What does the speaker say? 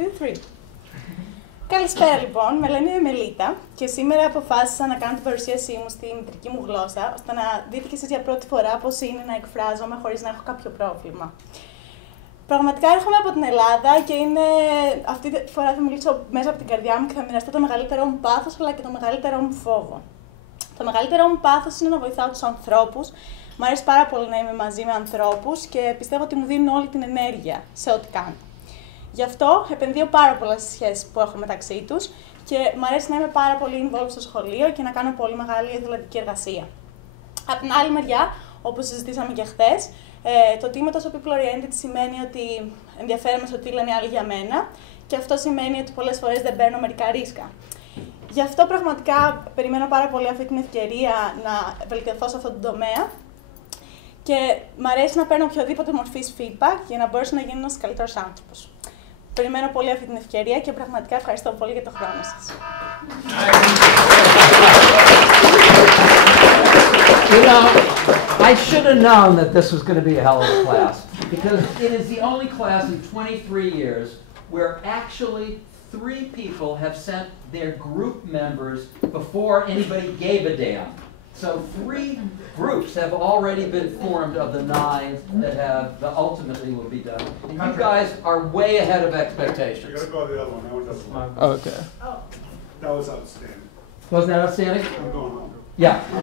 2, 3. Καλησπέρα λοιπόν, με λένε Μελίτα και σήμερα αποφάσισα να κάνω την παρουσίασή μου στη μητρική μου γλώσσα, ώστε να δείτε και εσείς για πρώτη φορά πώς είναι να εκφράζομαι χωρίς να έχω κάποιο πρόβλημα. Πραγματικά έρχομαι από την Ελλάδα και αυτή τη φορά θα μιλήσω μέσα από την καρδιά μου και θα μοιραστώ το μεγαλύτερό μου πάθος αλλά και το μεγαλύτερό μου φόβο. Το μεγαλύτερό μου πάθος είναι να βοηθάω τους ανθρώπους. Μου αρέσει πάρα πολύ να είμαι μαζί με ανθρώπους και πιστεύω ότι μου δίνουν όλη την ενέργεια σε ό,τι κάνω. Γι' αυτό επενδύω πάρα πολλά στις σχέσεις που έχω μεταξύ τους και μου αρέσει να είμαι πάρα πολύ involved στο σχολείο και να κάνω πολύ μεγάλη εθελοντική εργασία. Απ' την άλλη μεριά, όπως συζητήσαμε και χθες, το team τόσο people oriented σημαίνει ότι ενδιαφέρομαι στο τι λένε οι άλλοι για μένα και αυτό σημαίνει ότι πολλές φορές δεν παίρνω μερικά ρίσκα. Γι' αυτό πραγματικά περιμένω πάρα πολύ αυτή την ευκαιρία να βελτιωθώ σε αυτόν τον τομέα και μου αρέσει να παίρνω οποιοδήποτε μορφής feedback για να μπορέσω να γίνω ένας καλύτερος άνθρωπος. Περιμένω πολύ αυτή την ευκαιρία και πραγματικά ευχαριστώ πολύ για το χρόνο σας. You know, I should have known that this was going to be a hell of a class, because it is the only class in 23 years where actually 3 people have sent their group members before anybody gave a damn. So 3 groups have already been formed of the 9 that ultimately will be done. And you guys are way ahead of expectations. You gotta go to the other one. That one doesn't work. Okay. Oh. That was outstanding. Wasn't that outstanding? I'm going home. Yeah.